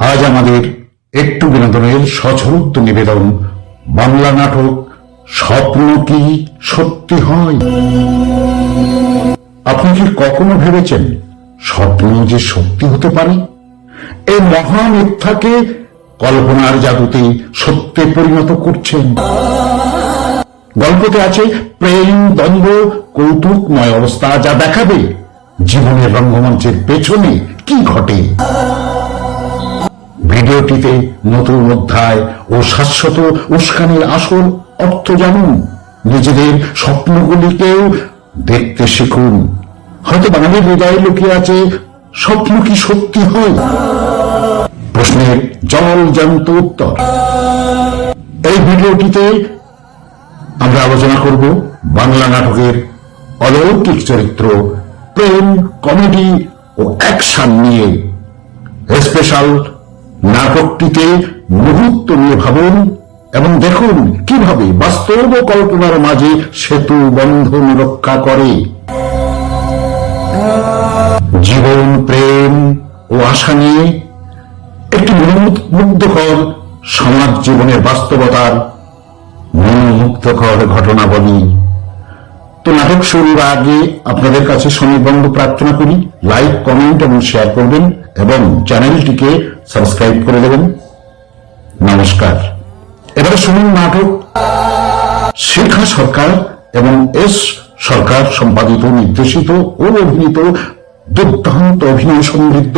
আজ আমাদের একটু বিনোদনের সচরিত্র নিবেদন বাংলা নাটক স্বপ্ন কি সত্যি হয়। আপনি কি কখনো ভেবেছেন স্বপ্ন যে সত্যি হতে পারে? এই মহা মিথ্যাকে কল্পনার জাদুতে সত্যে পরিণত করছেন। গল্পতে আছে প্রেম, দ্বন্দ্ব, কৌতুকময় অবস্থা যা দেখাবে জীবনের রঙ্গমঞ্চের পেছনে কি ঘটে। ভিডিওটিতে নতুন অধ্যায় ও শাশ্বত উস্কানির আসল অর্থ জানুন। নিজেদের স্বপ্নগুলিকেও দেখতে শিখুন। হয়তো বাঙালির হৃদয়ে লুকিয়ে আছে স্বপ্ন কি সত্যি হয়, প্রশ্নের জলজ্যান্ত উত্তর। এই ভিডিওটিতে আমরা আলোচনা করব বাংলা নাটকের অলৌকিক চরিত্র, প্রেম, কমেডি ও অ্যাকশন নিয়ে। স্পেশাল নাটকটিতে মুহূর্ত নিয়ে ভাবুন এবং দেখুন কিভাবে বাস্তব ও কল্পনার মাঝে সেতু বন্ধন রক্ষা করে। জীবন, প্রেম ও আশা নিয়ে একটি মনোমুগ্ধকর সমাজ জীবনের বাস্তবতার মনোমুগ্ধকর ঘটনাবলী। তো নাটক শুরুর আগে আপনাদের কাছে সনির্বন্ধ প্রার্থনা করি, লাইক, কমেন্ট এবং শেয়ার করবেন এবং চ্যানেলটিকে সাবস্ক্রাইব করে দেবেন। নমস্কার। এবারে শুনুন নাটক। শিখা সরকার এবং এস সরকার সম্পাদিত, নির্দেশিত ও অভিনীত দুর্দান্ত অভিনয় সমৃদ্ধ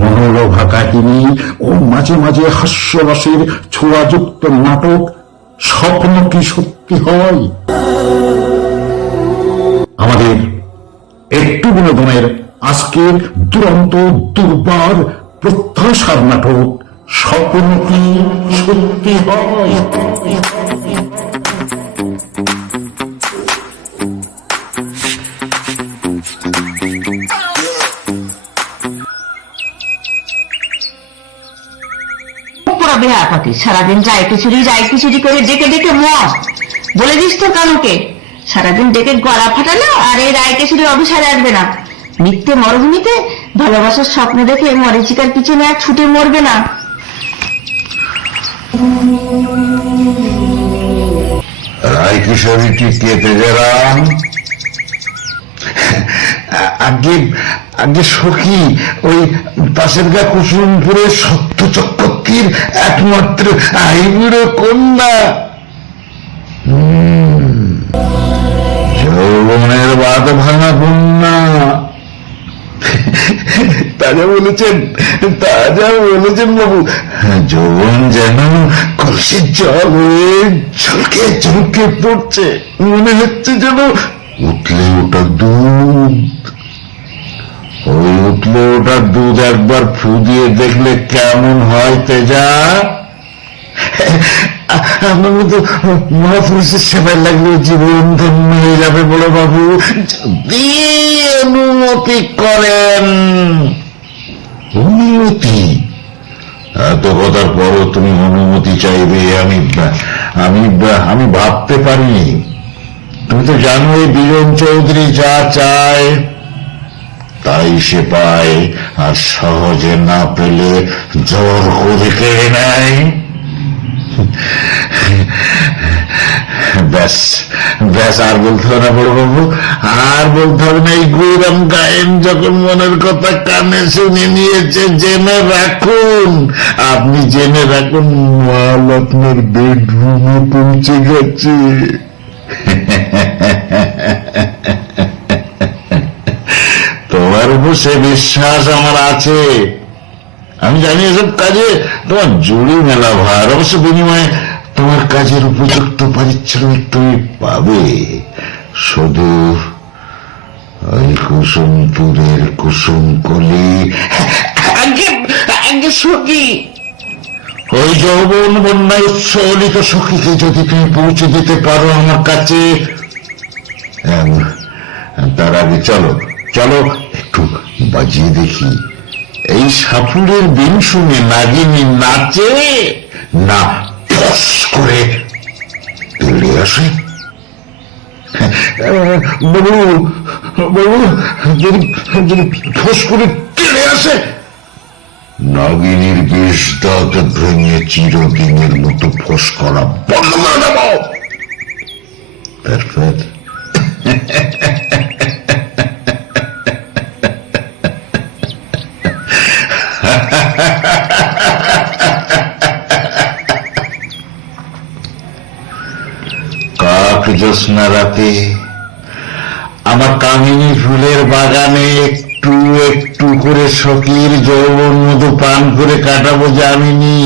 মনোলোভা কাহিনী ও মাঝে মাঝে হাস্যরসের ছোঁয়াযুক্ত নাটক স্বপ্ন কি সত্যি হয়। আমাদের একটু বিনোদনের আজকের দুরন্ত দুর্বার প্রত্যাশার নাটক স্বপ্ন কি সত্যি হয়। সারাদিন যায় খিচুড়ি করে ডেকে ডেকে মর বলে দিস তো কানুকে, সারাদিন ডেকে গলা ফাটালো আর এই রায় কেশরী অভিসারে আসবে না। মিথ্যে মরভূমিতে ভালোবাসার স্বপ্ন দেখে মরিচিকার পিছনে আর ছুটে মরবে না। রায় কিশোরীটি কেঁপে গেলাম। আগে সখী, ওই পাশের গা কুসুমপুরের সত্য চক্রবর্তীর একমাত্র আইবুড়ো কন্যা, যৌবনের বাদ ভাঙা কন্যা। তাজা বলেছেন বাবু, যৌবন যেন কলসির জল হয়ে ঝলকে ঝলকে পড়ছে। মনে হচ্ছে যেন উঠলে ওটা দুধ। একবার ফু দিয়ে দেখলে কেমন হয় তেজা? আমার মতো মহাপুরুষের সেবায় লাগলে জীবন ধন্য হয়ে যাবে বড় বাবু, যদি অনুমতি করেন। অনুমতি? এত কথার পরও তুমি অনুমতি চাইবে? আমি ভাবতে পারিনি। তুমি তো জানো এই বীরন চৌধুরী যা চায় তাই সে পায়, আর সহজে না পেলে জোর করে কেড়ে নেয়। ব্যাস আর বলতে হবে না বড়বাবু, আর বলতে হবে না। এই গৌরাম গায়েন যখন মনের কথা কানে শুনে নিয়েছে, জেনে রাখুন, আপনি জেনে রাখুন, মাল আপনার বেডরুমে পৌঁছে গেছে। তোমার উপর সে বিশ্বাস আমার আছে। আমি জানি এসব কাজে তোমার জুড়ি মেলা ভার, অবশ্য বিনিময়ে তোমার কাজের উপযুক্ত পারিশ্রমিক তুমি পাবে। শুধু ওই কুসুমপুরের কুসুমকলি সখী, ওই যৌবন বন্যায় উচ্ছলিত সখীকে যদি তুমি পৌঁছে দিতে পারো আমার কাছে, তার আগে চলো একটু বাজিয়ে দেখি। এই সাপুরের বিন শুনে নাগিনী নাচে না ফস করে তেড়ে আসে। বাবু যদি ফস করে তেড়ে আসে নাগিনীর বিষ দাঁত ভেঙে চিরদিনের মতো ফোঁস করা বন্ধ করে দেব। তারপর কাক জ্যোৎস্না রাতে আমার কামিনী ফুলের বাগানে একটু একটু করে সখীর যৌবন মধু পান করে কাটাবো যামিনী।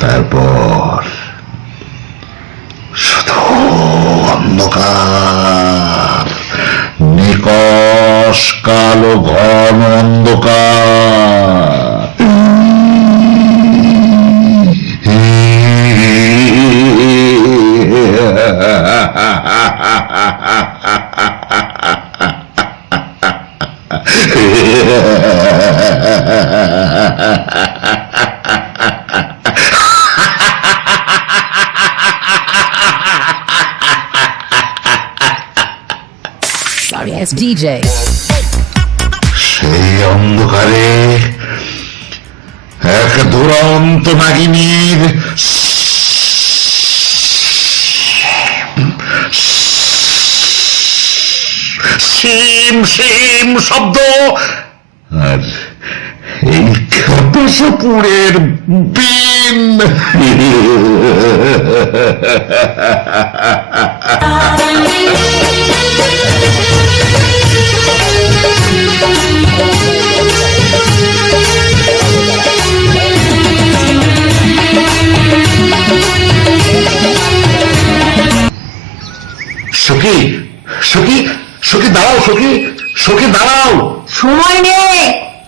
তারপর শুধু অন্ধকার, নিকষ কালো ঘন অন্ধকার। Sorry ass DJ. সেই অন্ধকারে এক দুরন্ত নাগিনীর সিম সিম শব্দ, আর এই কাপুরের বিন। সখী সখী সখী দাঁড়াও, সখী সখী দাঁড়াও। সময় নেই,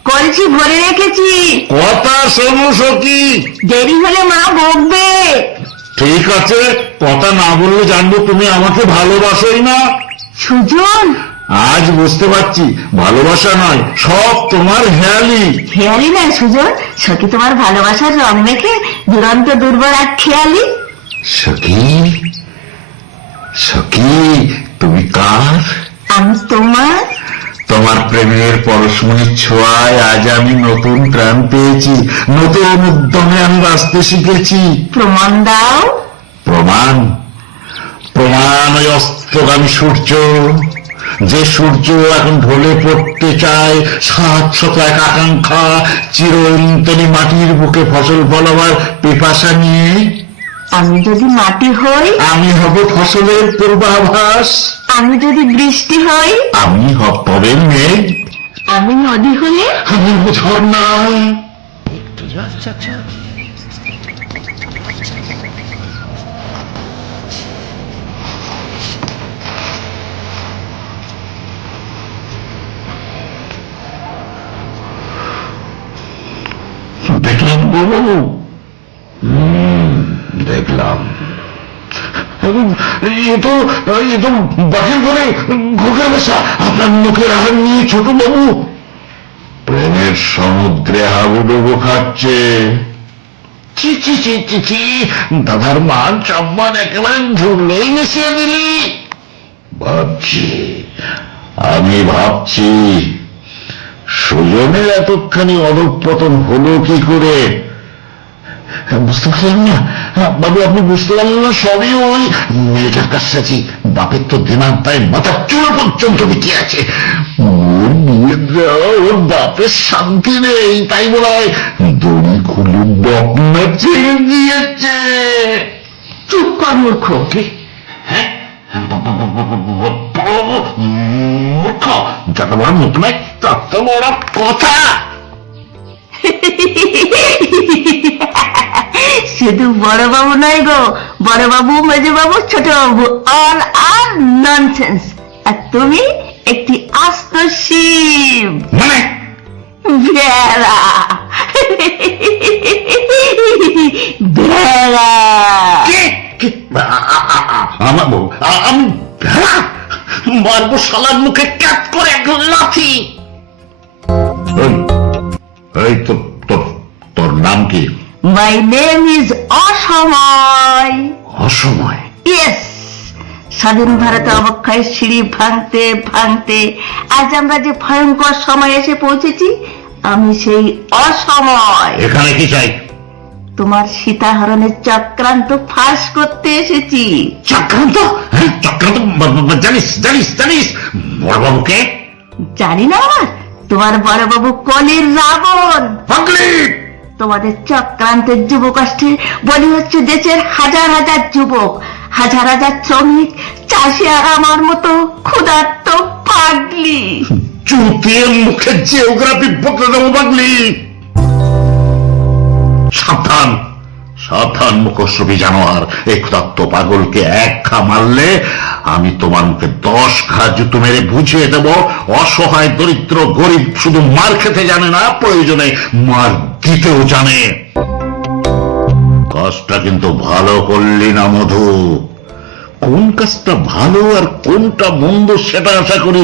কলসি ভরে রেখেছি। কথা শোনো সখী। দেরি হলে মা বকবে। ঠিক আছে, কথা না বললে জানবো তুমি আমাকে ভালোবাসোই না। সুজন, আজ বুঝতে পারছি ভালোবাসা নয়, সব তোমার হেয়ালি। খেয়ালি না সুজন, সখী তোমার ভালোবাসার রং মেখে দুরন্ত দুর্বল আর খেয়ালি। সখী সখী তুমি কার? আমি তোমার। তোমার প্রেমের পরশমণির ছোঁয়ায় আজ আমি নতুন প্রাণ পেয়েছি, নতুন উদ্যমে আমি বাঁচতে শিখেছি। প্রমাণ দাও। প্রমাণ? প্রমাণ ওই অস্তগামী সূর্য, যে সূর্য এখন ঢলে পড়তে চায় শাশ্বত এক আকাঙ্ক্ষা, চিরন্তনী মাটির বুকে ফসল ফলাবার পিপাসা নিয়ে। আমি যদি মাটি হই, আমি হব ফসলের পূর্বাভাস। আমি যদি বৃষ্টি হই, আমি হব পরের মেঘ। আমি নদী হলে, আমি হব ঝর্ণা। দেখলাম বাবু, দেখলাম। এ তো বাকির ঘরে ঘোকের বাসা। আপনার মুখের আহার নিয়ে ছোট বাবু প্রেমের সমুদ্রে হাবুডুবু খাচ্ছে। চি চি চি চি চি, দাদার মান সম্মান একেবারে ঝুলেই মিশিয়ে দিলি। ভাবছি, আমি ভাবছি সুজনের এতখানি অধঃপতন হলো কি করে। বুঝতে পারলেন না বাবু? আপনি বুঝতে পারলেন না? সবই ওই মেয়েটার কাছে। বাপের তো দিনার তাই মাথার চুল পর্যন্ত বিকে আছে। ওর বাপের শান্তি নেই, তাই বলা হয় দড়ি খুলে বকনা ছেড়ে দিয়েছে। চুপ কর মূর্খ। হ্যাঁ, মূর্খ? যত বড় মুখ নাই তত বড় কথা। শুধু বড় বাবু নয় গো, বড় বাবু, মেজ বাবু, ছোট বাবু, অল আর ননসেন্স। আর তুমি একটি আস্ত শিব, মানে ভেড়া। ভেড়া। আমার বউ? আমি ভেড়া? মারবো শালার মুখে ক্যাপ করে এক লাথি। এই তো তোর নাম কি? মাই নেম ইজ অসময়। অসময়? ইয়েস, স্বাধীন ভারতে অবক্ষয়ের সিঁড়ি ভাঙতে ভাঙতে আজ আমরা যে ভয়ঙ্কর সময় এসে পৌঁছেছি, আমি সেই অসময়। এখানে কি চাই? তোমার সীতাহরণের চক্রান্ত ফাঁস করতে এসেছি। চক্রান্ত? হ্যাঁ, চক্রান্ত? জানিস জানিস জানিস বড়বাবুকে? জানি না আমার, তোমার বড়বাবু কলির রাবণ। পাগলি! তোমাদের চক্রান্তের যুবকাষ্ঠে বলি হচ্ছে দেশের হাজার হাজার যুবক, হাজার হাজার শ্রমিক, চাষি আর আমার মতো ক্ষুধার্ত পাগলি। চুতির মুখে জিওগ্রাফি বদলে দেবো পাগলি। সাবধান সাবধান মুখশ্রবী জানোয়ার, এই ক্ষুধার্ত পাগলকে এক ঘা মারলে আমি তোমার মুখে 10 ঘা জুতো মেরে বুঝিয়ে দেব অসহায় দরিদ্র গরিব শুধু মার খেতে জানে না, প্রয়োজনে মার দিতেও জানে। কাজটা কিন্তু ভালো করলি না মধু। কোন কাজটা ভালো আর কোনটা মন্দ সেটা আশা করি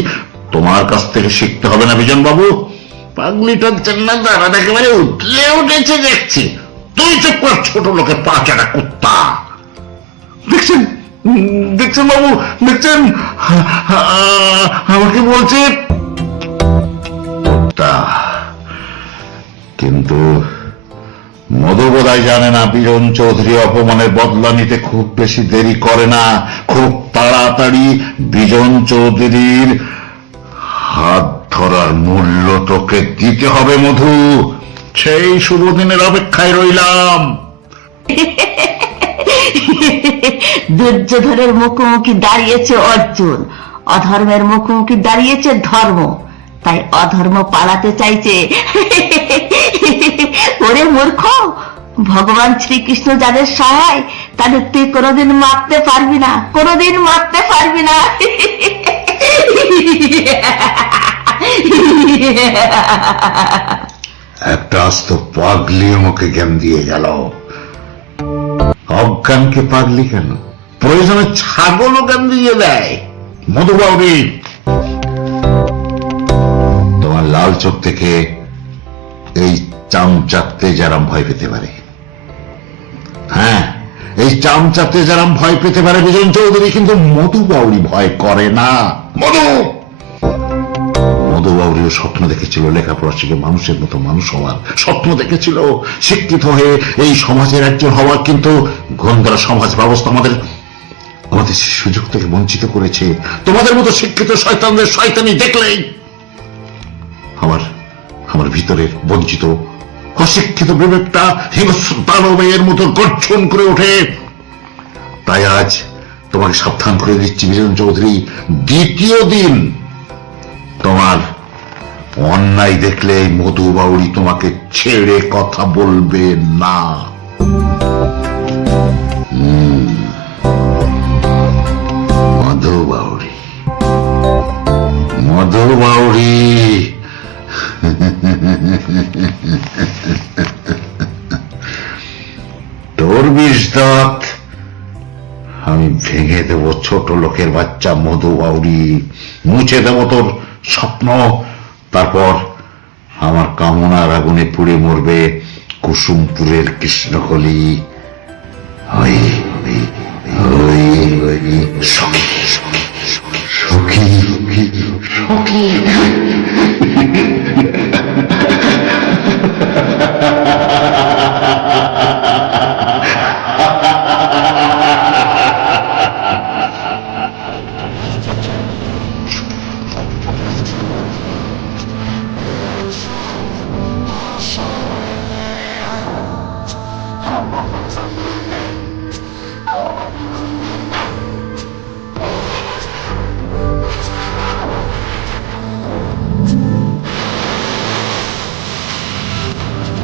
তোমার কাছ থেকে শিখতে হবে না বিজন বাবু। পাগলিটার জন্য দাঁড়া একেবারে উঠলে উঠেছে দেখছি। তুই চুপ কর, ছোট লোকের পা চাটা কুত্তা। দেখছেন দেখছেন বাবু, দেখছেন আমাকে বলছে কুত্তা। কিন্তু মধু বোধহয় জানে না বিজন চৌধুরী অপমানের বদলা নিতে খুব বেশি দেরি করে না। খুব তাড়াতাড়ি বিজন চৌধুরীর হাত ধরার মূল্য তোকে দিতে হবে মধু। সেই শুভ দিনের অপেক্ষায় রইলাম। দুর্যোধনের মুখোমুখি দাঁড়িয়েছে অর্জুন, অধর্মের মুখোমুখি দাঁড়িয়েছে ধর্ম, তাই অধর্ম পালাতে চাইছে। ওরে মূর্খ, ভগবান শ্রীকৃষ্ণ যাদের সহায় তাদের তুই কোনোদিন মারতে পারবি না, কোনোদিন মারতে পারবি না। একটা আস্ত পাগলি আমাকে জ্ঞান দিয়ে গেল। অজ্ঞানকে পাগলি কেন, প্রয়োজনে ছাগলও জ্ঞান দিয়ে দেয়। মধুবাবুরি, তোমার লাল চোখ থেকে এই চামচাতে যারা ভয় পেতে পারে, হ্যাঁ এই চামচাতে যারা ভয় পেতে পারে বিজন চৌধুরী, কিন্তু মধুবাবুরি ভয় করে না। মধুবাবুরিও স্বপ্ন দেখেছিল লেখাপড়া শিখে মানুষের মতো মানুষ হওয়ার স্বপ্ন দেখেছিল, শিক্ষিত হয়ে এই সমাজের একজন হওয়ার। কিন্তু গন্ধারা সমাজ ব্যবস্থা আমাদের সেই সুযোগ থেকে বঞ্চিত করেছে। তোমাদের মতো শিক্ষিত শয়তানদের শয়তানি দেখলেই আমার ভিতরের বঞ্চিত অশিক্ষিত বিবেকটা হিংস্র দানবের মতো গর্জন করে ওঠে। তাই আজ তোমাকে সাবধান করে দিচ্ছি বিজন চৌধুরী, দ্বিতীয় দিন তোমার অন্যায় দেখলে মধুবাউরি তোমাকে ছেড়ে কথা বলবে না। মধুবাউরি, মধুবাউরি, তোর বিষ দাঁত আমি ভেঙে দেব ছোট লোকের বাচ্চা মধুবাউরি, মুছে দেব তোর স্বপ্ন। তারপর আমার কামনার আগুনে পুড়ে মরবে কুসুমপুরের কৃষ্ণকলি। সখী সখী সখী।